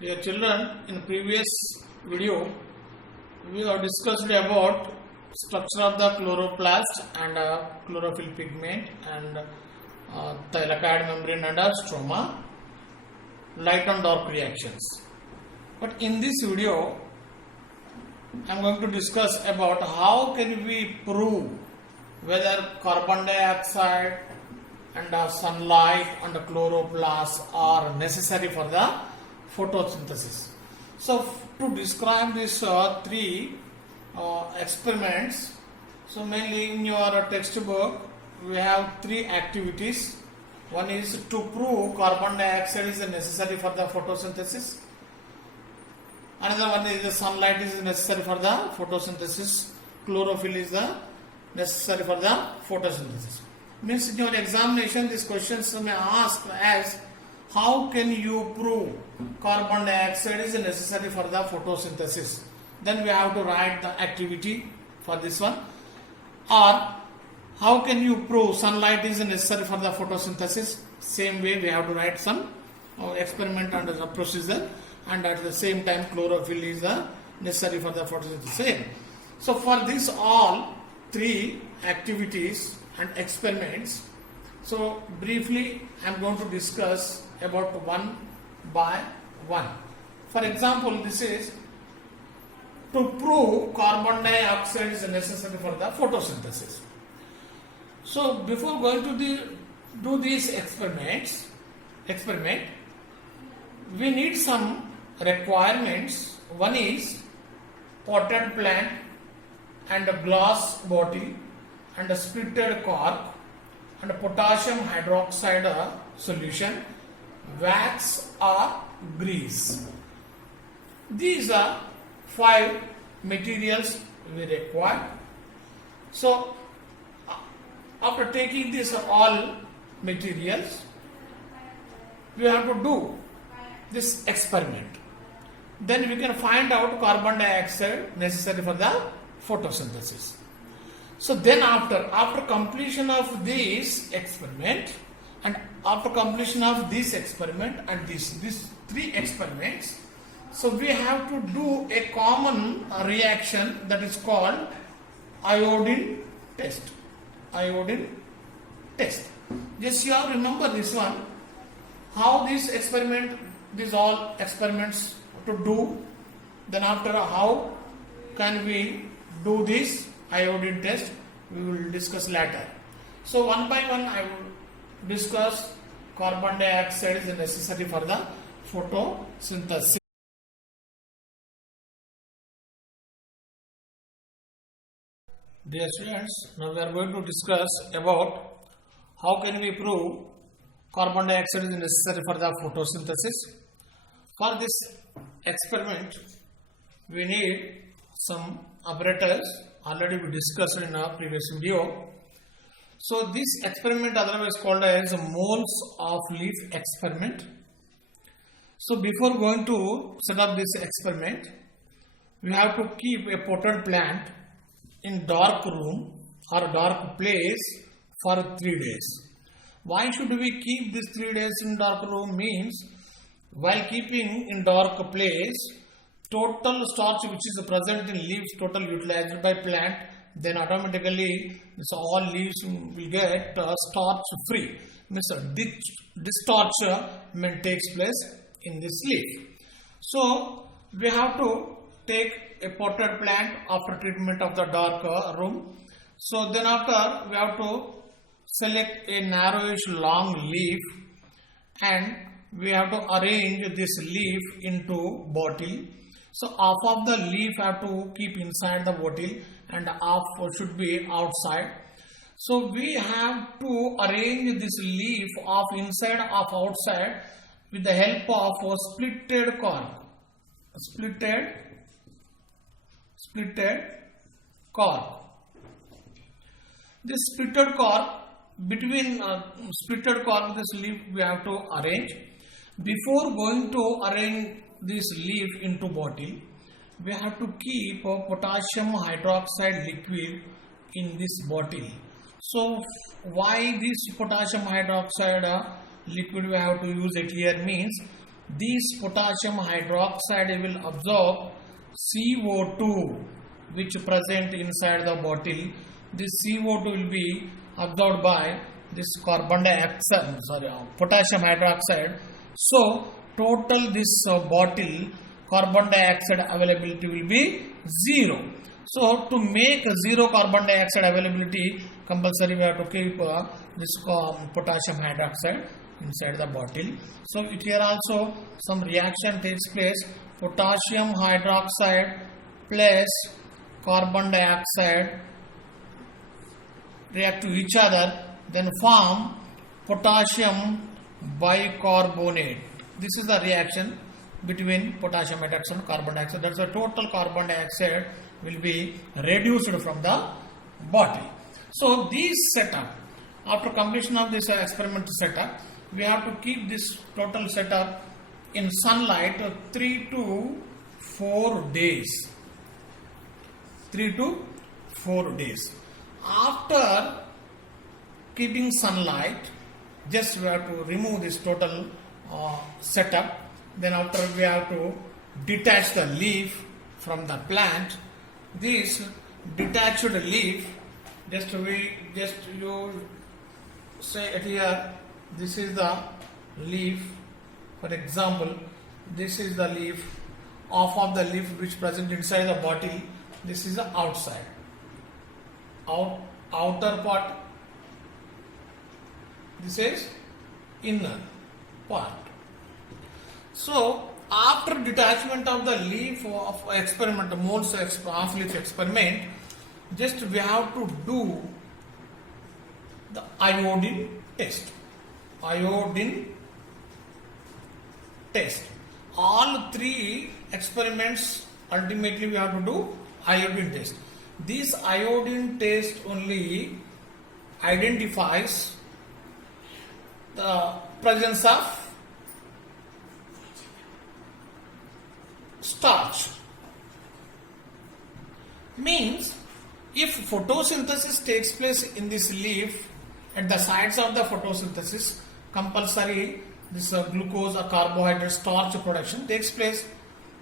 Dear children, in previous video we have discussed about structure of the chloroplast and chlorophyll pigment and thylakoid membrane and stroma, light and dark reactions. But in this video I am going to discuss about how can we prove whether carbon dioxide and sunlight and chloroplast are necessary for the photosynthesis. So to describe these three experiments, so mainly in your textbook we have three activities. One is to prove carbon dioxide is necessary for the photosynthesis. Another one is the sunlight is necessary for the photosynthesis. Chlorophyll is necessary for the photosynthesis. Means in your examination these questions may ask as how can you prove carbon dioxide is necessary for the photosynthesis? Then we have to write the activity for this one. Or how can you prove sunlight is necessary for the photosynthesis? Same way we have to write some experiment and the procedure, and at the same time chlorophyll is necessary for the photosynthesis. Same. So for this all three activities and experiments, so briefly I am going to discuss about one by one. For example, this is to prove carbon dioxide is necessary for the photosynthesis. So before going to do these experiment, we need some requirements. One is potted plant and a glass bottle and a splitted cork and a potassium hydroxide solution, wax or grease. These are 5 materials we require. So after taking these all materials, we have to do this experiment. Then we can find out carbon dioxide necessary for the photosynthesis. So then after completion of this experiment and after completion of this experiment and these three experiments, so we have to do a common reaction that is called iodine test. Iodine test. Just you have remember this one. How this experiment, these all experiments to do. Then after how can we do this iodine test, we will discuss later. So one by one I will discuss carbon dioxide is necessary for the photosynthesis. Dear students, now we are going to discuss about how can we prove carbon dioxide is necessary for the photosynthesis. For this experiment, we need some apparatus. Already we discussed in our previous video. So this experiment otherwise called as a moles of leaf experiment. So before going to set up this experiment, we have to keep a potted plant in dark room or dark place for 3 days. Why should we keep this 3 days in dark room? Means while keeping in dark place, total starch which is present in leaves total utilized by plant, then automatically this all leaves will get starch free. Means discharge takes place in this leaf. So we have to take a potted plant after treatment of the dark room. So then after we have to select a narrowish long leaf and we have to arrange this leaf into bottle. So half of the leaf have to keep inside the bottle and half should be outside. So we have to arrange this leaf of inside of outside with the help of a splitted cork. Splitted cork. This splitted cork, between splitted cork this leaf we have to arrange. Before going to arrange this leaf into bottle, we have to keep a potassium hydroxide liquid in this bottle. So why this potassium hydroxide liquid we have to use it here means this potassium hydroxide will absorb CO2 which present inside the bottle. This CO2 will be absorbed by this potassium hydroxide. So total this bottle carbon dioxide availability will be 0. So to make 0 carbon dioxide availability, compulsory we have to keep this potassium hydroxide inside the bottle. So here also some reaction takes place. Potassium hydroxide plus carbon dioxide react to each other, then form potassium bicarbonate. This is the reaction between potassium hydroxide and carbon dioxide. That's the total carbon dioxide will be reduced from the bottle. So this setup, after completion of this experimental setup, we have to keep this total setup in sunlight 3 to 4 days. 3 to 4 days. After keeping sunlight, just we have to remove this total setup. Then after we have to detach the leaf from the plant. This detached leaf, you say it here, this is the leaf. For example, this is the leaf. Half of the leaf which present inside the bottle. This is the outside. Outer part. This is inner part. So after detachment of the leaf of experiment, Mohs half leaf experiment, just we have to do the iodine test. Iodine test. All 3 experiments ultimately we have to do iodine test. This iodine test only identifies the presence of starch. Means if photosynthesis takes place in this leaf, at the sides of the photosynthesis, compulsory this glucose or carbohydrate starch production takes place.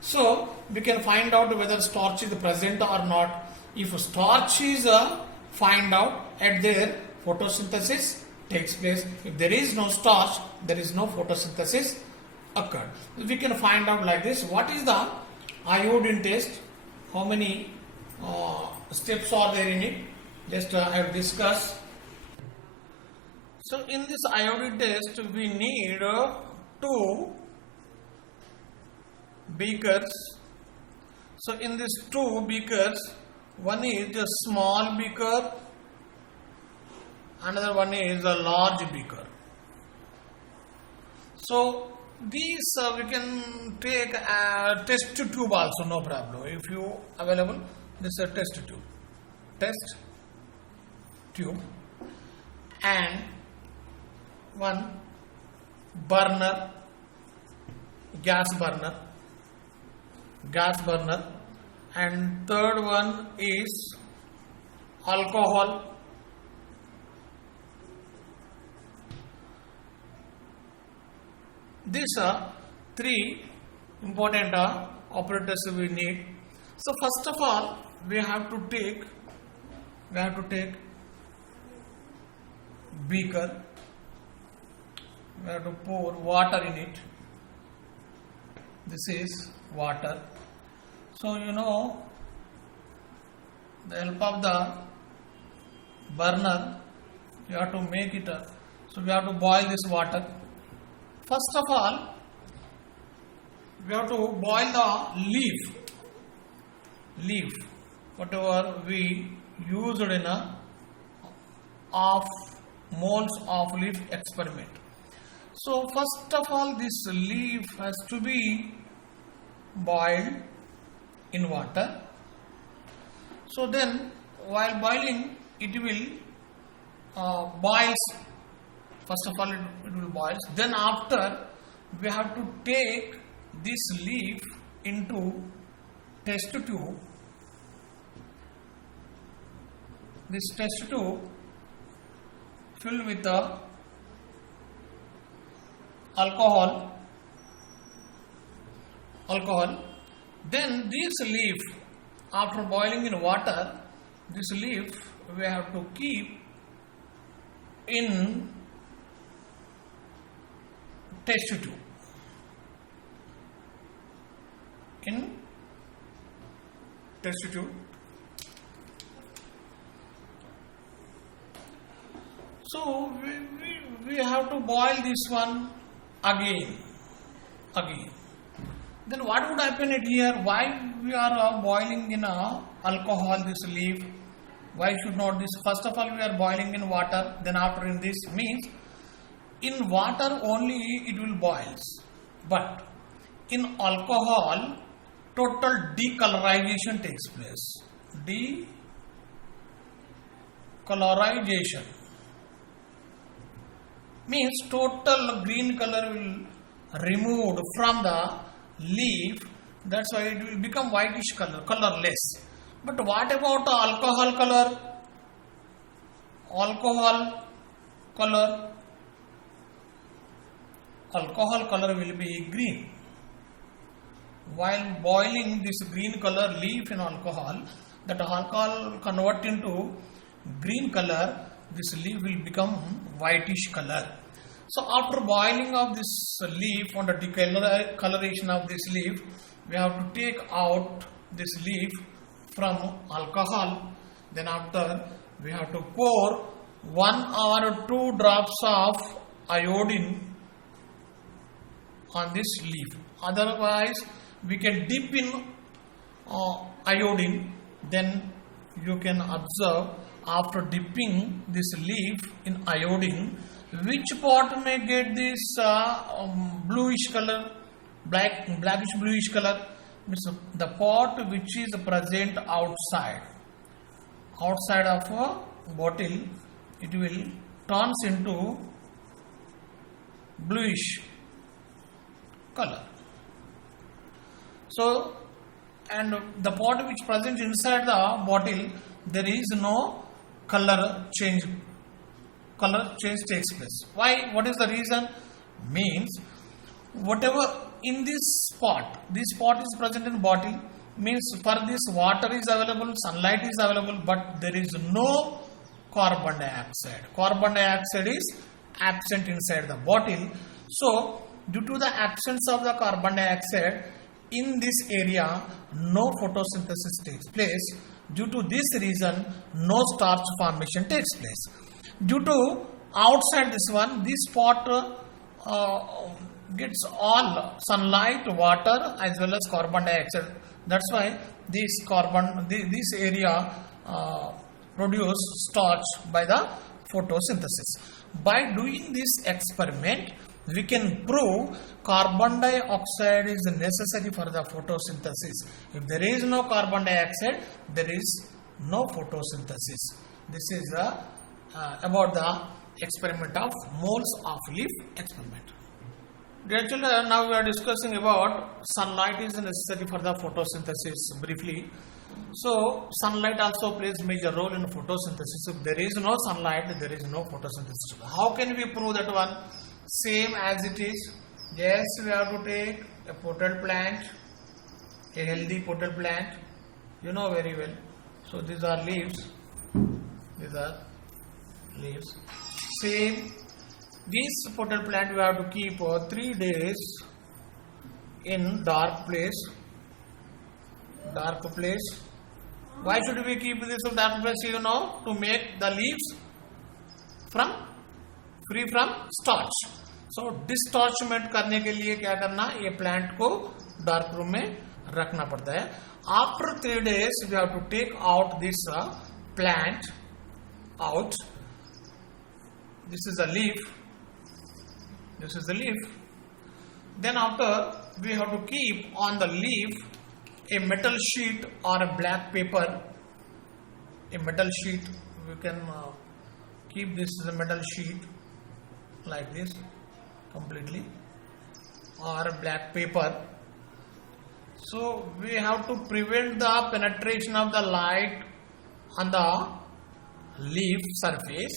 So we can find out whether starch is present or not. If starch is find out at their photosynthesis takes place. If there is no starch, there is no photosynthesis occurred. We can find out like this. What is the iodine test? How many steps are there in it? Just I have discussed. So in this iodine test, we need 2 beakers. So in these 2 beakers, one is a small beaker, another one is a large beaker. So these we can take a test tube also, no problem. If you available, this is a test tube, and one burner, gas burner, and third one is alcohol. These are 3 important operators we need. So first of all, we have to take beaker. We have to pour water in it. This is water. So you know, the help of the burner, you have to make it. So we have to boil this water. First of all, we have to boil the leaf, whatever we used in a half moles of leaf experiment. So first of all, this leaf has to be boiled in water. So then while boiling, it will boils. First of all, it will boil. Then after, we have to take this leaf into test tube. This test tube filled with the alcohol alcohol. Then this leaf, after boiling in water, this leaf we have to keep in test tube. In test tube. So we have to boil this one again. Then what would happen at here? Why we are boiling in alcohol this leaf? Why should not this? First of all, we are boiling in water. Then after in this means in water only it will boils. But in alcohol, total decolorization takes place. Decolorization means total green color will removed from the leaf. That's why it will become whitish color, colorless. But what about the alcohol color? Alcohol color will be green. While boiling this green color leaf in alcohol, that alcohol convert into green color, this leaf will become whitish color. So after boiling of this leaf, on the decoloration of this leaf, we have to take out this leaf from alcohol. Then after we have to pour 1 or 2 drops of iodine on this leaf. Otherwise we can dip in iodine. Then you can observe after dipping this leaf in iodine, which part may get this bluish color, blackish bluish color, means the part which is present outside of a bottle, it will turns into bluish color. So, and the part which present inside the bottle, there is no color change takes place. Why? What is the reason? Means whatever in this pot is present in bottle, means for this water is available, sunlight is available, but there is no carbon dioxide. Carbon dioxide is absent inside the bottle. So due to the absence of the carbon dioxide in this area, no photosynthesis takes place. Due to this reason, no starch formation takes place. Due to outside this one, this pot gets all sunlight, water as well as carbon dioxide. That's why this area produce starch by the photosynthesis. By doing this experiment, we can prove carbon dioxide is necessary for the photosynthesis. If there is no carbon dioxide, there is no photosynthesis. This is about the experiment of moles of leaf experiment. Dear children, now we are discussing about sunlight is necessary for the photosynthesis briefly. So sunlight also plays major role in photosynthesis. If there is no sunlight, there is no photosynthesis. How can we prove that one? Same as it is. Yes, we have to take a potted plant, a healthy potted plant. You know very well. So these are leaves. Same. This potted plant we have to keep 3 days in dark place. Why should we keep this in dark place? You know, to make the leaves free from starch. So डिस्टॉर्चमेंट करने के लिए क्या करना, ये plant को dark room में रखना पड़ता है. After 3 days we have to take out this plant out. This is the leaf. Then after we have to keep on the leaf a metal sheet or a black paper. A metal sheet, we can keep this as a metal sheet like this completely, or black paper. So we have to prevent the penetration of the light on the leaf surface.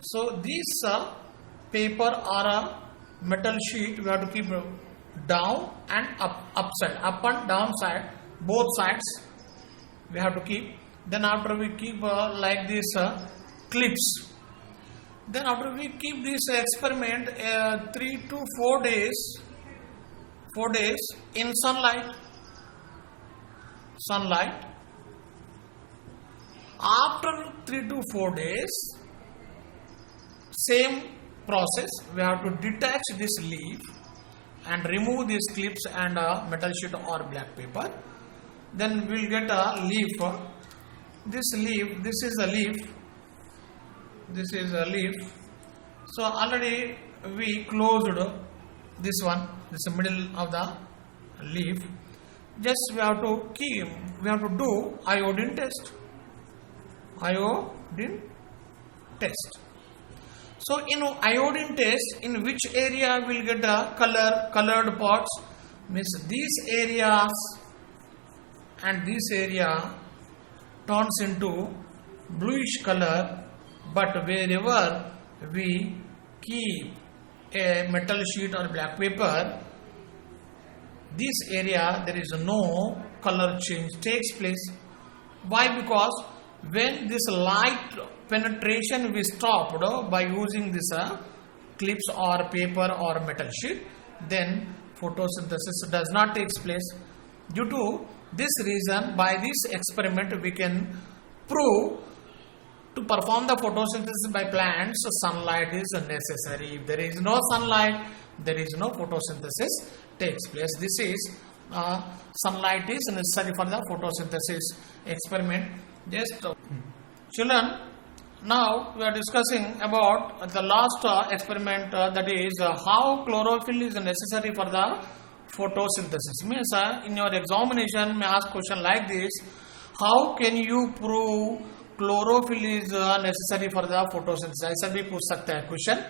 So this paper or a metal sheet we have to keep down and upside, up and down side, both sides we have to keep. Then after we keep like this clips. Then after we keep this experiment 3 to 4 days, 4 days in sunlight. After 3 to 4 days, same process, we have to detach this leaf and remove these clips and metal sheet or black paper. Then we will get a leaf. This is a leaf. So already we closed this one, this middle of the leaf. Just we have to do iodine test. So in iodine test, in which area will get the colored parts, means these areas and this area turns into bluish color, but wherever we keep a metal sheet or black paper, this area there is no color change takes place. Why? Because when this light penetration we stopped by using this clips or paper or metal sheet, then photosynthesis does not take place. Due to this reason, by this experiment we can prove to perform the photosynthesis by plants, sunlight is necessary. If there is no sunlight, there is no photosynthesis takes place. This is sunlight is necessary for the photosynthesis experiment. Just children, now we are discussing about the last experiment, that is how chlorophyll is necessary for the photosynthesis. Means in your examination may ask question like this: how can you prove chlorophyll is necessary for the photosynthesis? ऐसा भी पूछ सकता है question.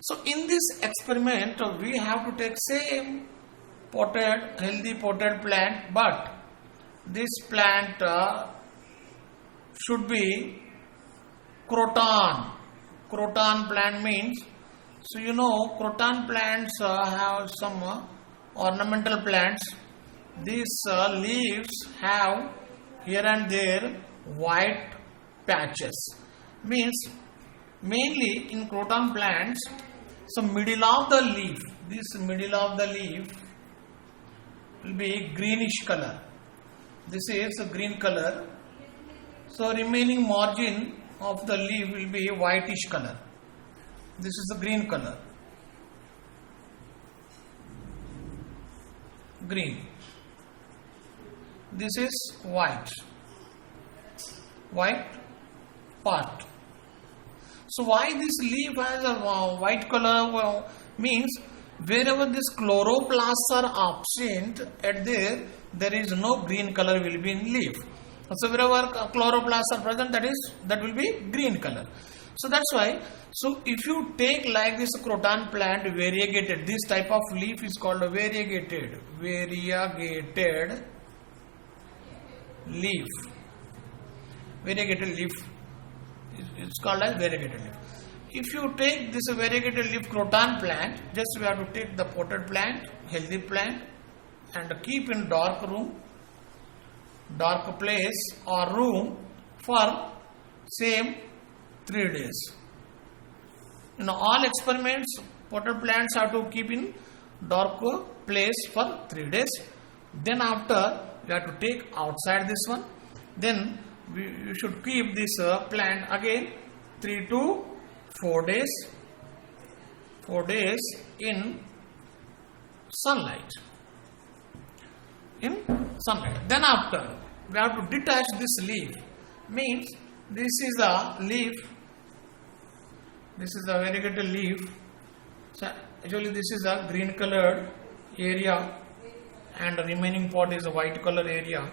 So in this experiment we have to take same healthy potted plant, but this plant should be croton plant. Means, so you know croton plants have some ornamental plants. These leaves have here and there white patches. Means mainly in croton plants, so middle of the leaf, this middle of the leaf will be greenish color. This is a green color. So remaining margin of the leaf will be whitish color. This is the green color. Green. This is white part. So why this leaf has a white color? Well, means wherever this chloroplasts are absent, at there is no green color will be in leaf. So wherever chloroplasts are present, that will be green color. So that's why. So if you take like this croton plant variegated, this type of leaf is called a variegated leaf. Variegated leaf. It's called as variegated leaf. If you take this variegated leaf croton plant, just we have to take the potted plant, healthy plant, and keep in dark place or room for same 3 days. All experiments, potted plants have to keep in dark place for 3 days. Then after we have to take outside this one. Then you should keep this plant again 3 to 4 days. 4 days in sunlight. Then after we have to detach this leaf. Means this is a leaf. This is a variegated leaf. So actually this is a green colored area and the remaining part is a white color area.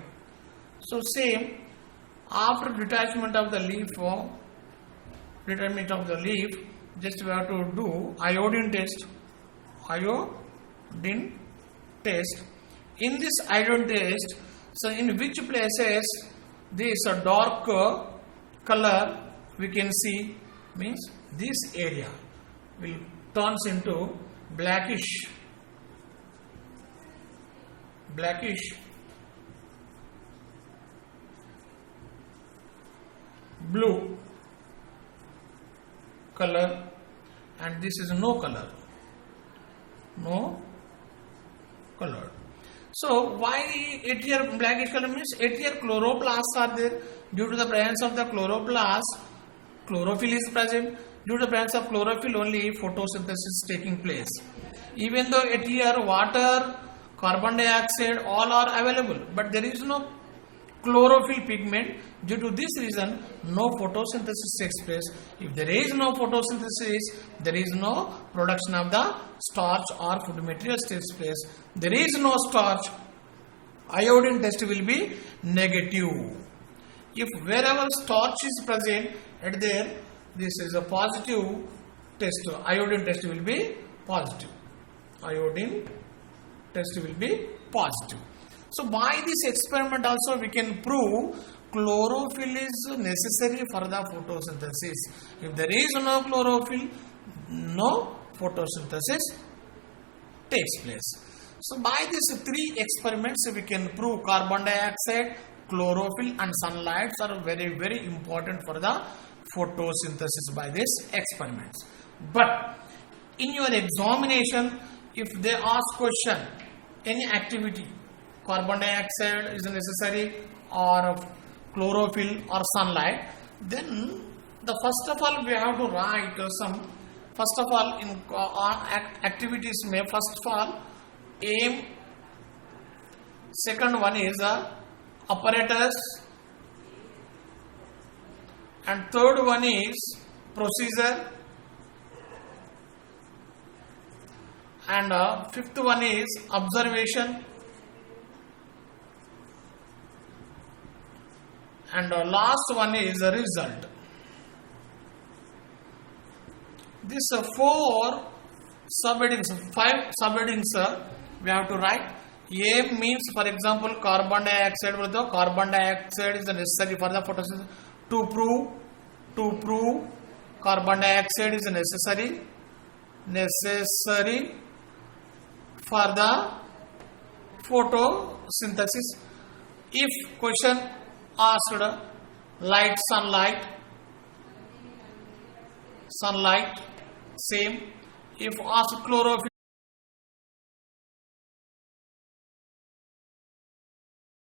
So same, after detachment of the leaf, just we have to do iodine test. In this iodine test, so in which places this dark color we can see, means this area will turns into blackish blackish blue color, and this is no color, no color. So why 8-year blackish color means 8-year chloroplasts are there. Due to the presence of the chloroplast, chlorophyll is present. Due to the presence of chlorophyll, only photosynthesis is taking place. Even though 8-year water, carbon dioxide, all are available, but there is no chlorophyll pigment. Due to this reason, no photosynthesis takes place. If there is no photosynthesis, there is no production of the starch or food materials takes place. There is no starch, iodine test will be negative. If wherever starch is present, at there, this is a positive test. Iodine test will be positive. Iodine test will be positive. So by this experiment also we can prove chlorophyll is necessary for the photosynthesis. If there is no chlorophyll, no photosynthesis takes place. So by these 3 experiments we can prove carbon dioxide, chlorophyll and sunlight are very, very important for the photosynthesis by these experiments. But in your examination, if they ask question, any activity, carbon dioxide is necessary or chlorophyll or sunlight, then the first of all we have to write some, first of all in activities may first of all aim, second one is apparatus, and third one is procedure, and fifth one is observation, and last one is the result. This 4 subheadings, 5 subheadings we have to write. Aim means, for example, carbon dioxide. Carbon dioxide is necessary for the photosynthesis. To prove carbon dioxide is necessary for the photosynthesis. If question asked light, sunlight, same. If asked chlorophyll,